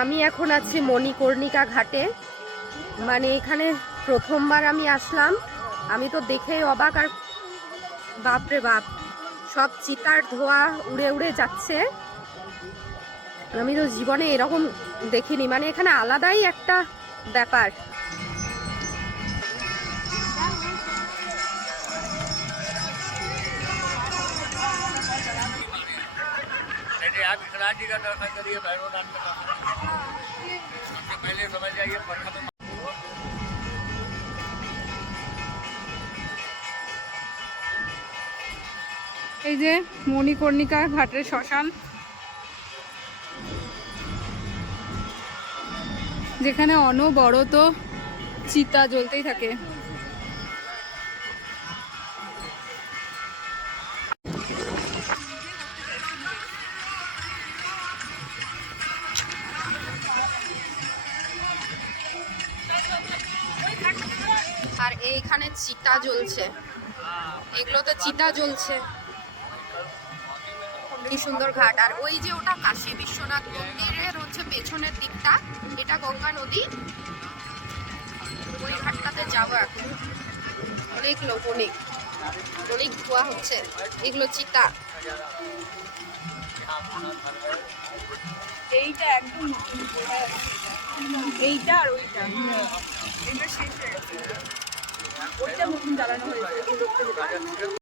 আমি এখন আছি মণিকর্ণিকা ঘাটে। মানে এখানে প্রথমবার আমি আসলাম, আমি তো দেখেই অবাক। আর বাপরে বাপ, সব চিতার ধোঁয়া উড়ে উড়ে যাচ্ছে। আমি তো জীবনে এরকম দেখিনি, মানে এখানে আলাদাই একটা ব্যাপার। आप विश्वनाथ जी का दर्शन करिए, भैरवनाथ का सबसे पहले समझ जाइए प्रथम। এই যে মণিকর্ণিকা ঘাটের শ্মশান, যেখানে অনবরত চিতা জ্বলতেই থাকে। আর এইখানে চিতা জ্বলছে, এগুলোতে চিতা জ্বলছে। কি সুন্দর ঘাট। আর ওই যে ওটা কাশী বিশ্বনাথ মন্দিরের হচ্ছে পেছনের দিকটা, এটা গঙ্গা নদী। ওই ঘাটটাতে যাবো এখন। অনেক লোক, অনেক অনেক ধোয়া হচ্ছে। এগুলো চিতা। এইটা একদম নতুন, এইটা আর ওইটা এটা শেষ হয়ে গেছে, ওইটা নতুন জ্বালানো হয়েছে।